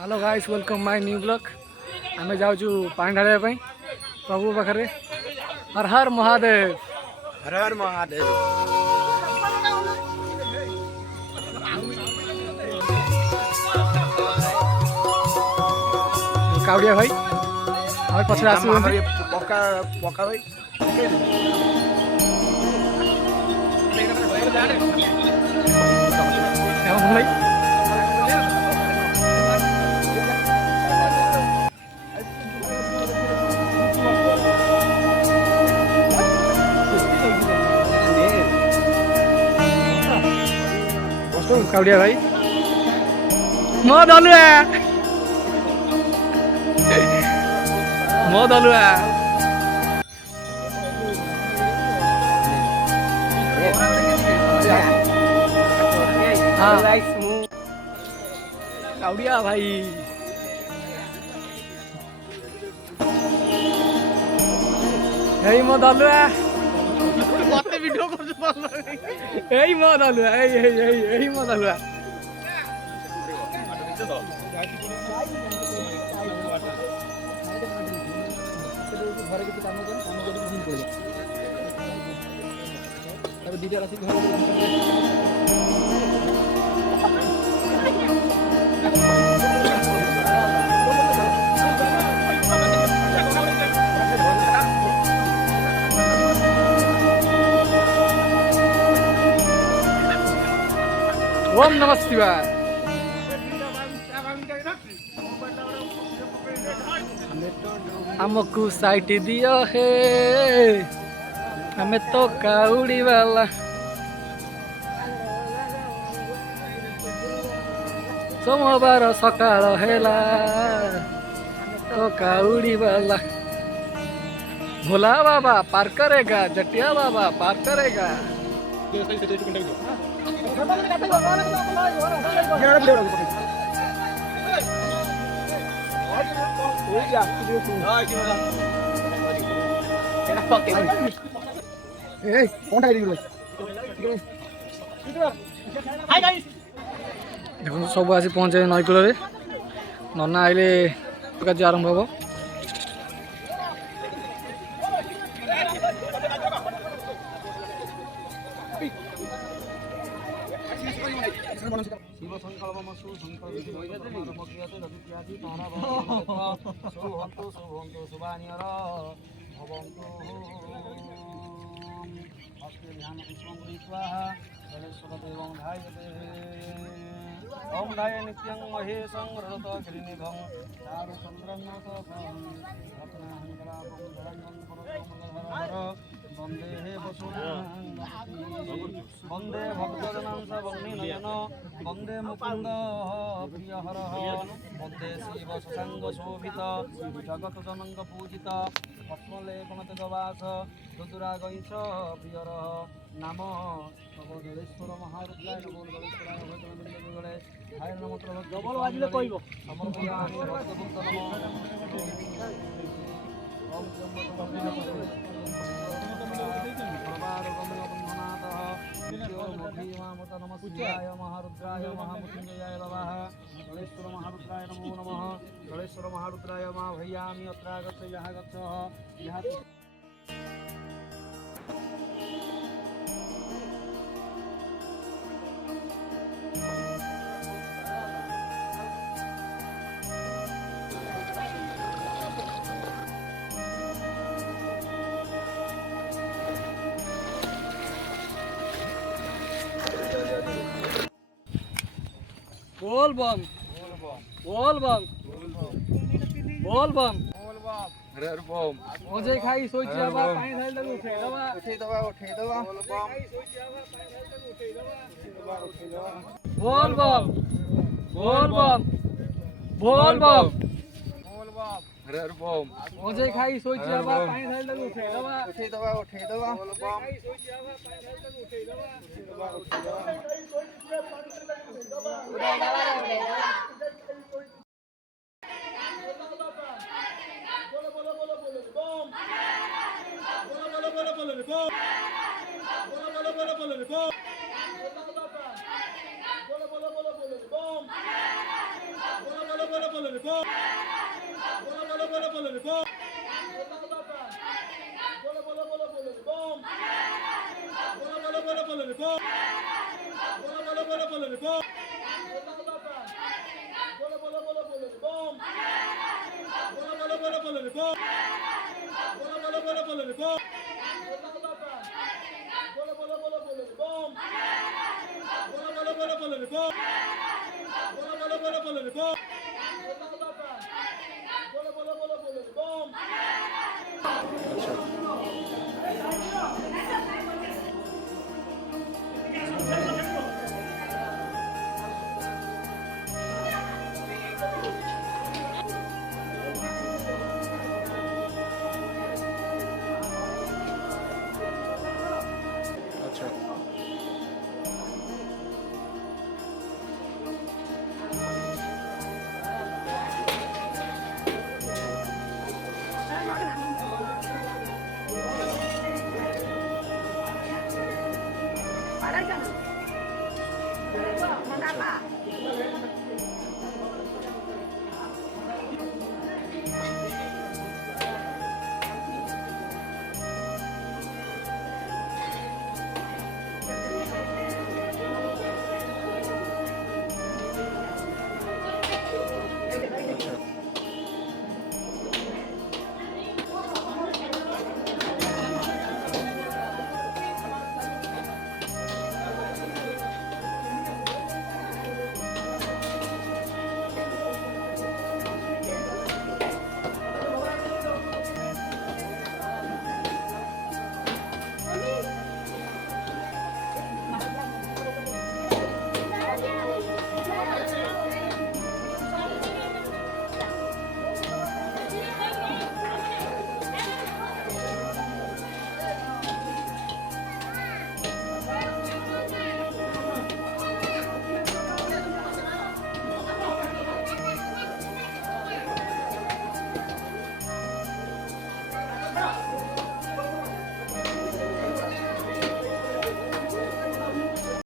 Hello guys welcome my new blog आम जाऊँ पानी ढालिया प्रभु पाखे हर हर महादेव हर हर महादेव। काउड़िया भाई और पछे आसु पक्का पक्का भाई भाई काउड़िया भाई मो दलुआ मो दलुआ काउड़िया भाई मो दलुआ वीडियो मो दलुआ मो दलुआ ঘরে কিছু কাম করেন কাম করে দিন করে তবে দিদি আসি ঘরে ओम नमः शिवाय हमको साइट दियो है हमें तो काउड़ी वाला सोमवार सकाळ हेला तो काउड़ी वाला भोला बाबा पार करेगा जटिया बाबा पार करेगा देखो सब आसी पहुँचे नईकूल नना आइले कार्य आरंभ हम शिव संकल्पमस्तु संकल्प शुभानियर भवन्तु हस्ते ध्यान पुष्पं गृहीत्वा जलेश्वरदेवं ध्यायते ओम ध्याय नित्यं महेशं रत गिरिनिभं चारुचन्द्रं नतपं रत्नाहङ्कलापं धरण्यं पुरन्दरं वन्दे वसुधां वन्दे भक्तजनांस वन्निनयन वन्दे मुकुन्द प्रियहरः वन्दे शिव ससङ्ग शोभित जगतजनङ्ग पूजित पद्मलेपनतगवास ऋतुरागैष प्रियरः नाम नमो जलेश्वर महारुद्राय नमो जलेश्वराय भगवते हाय नमो डबल बाजिले कहिबो समर्पयामि भक्तवृन्द नमो ओम नमस्काराय महारुद्राय महामृत्युंजयाय नमः जलेश्वर महारुद्राय नमो नमः जलेश्वर महारुद्राय मा भयामि अत्रागच्छ यः गच्छः यः बोल बम बोल बम बोल बम हर हर बम ओजे खाई सोच जाबा पानी ढाल दे उठे दबा बोल बम बोल बम बोल बम हर हर बम ओजे खाई सोच जाबा पानी ढाल दे उठे दबा बोल बम अच्छा Bro.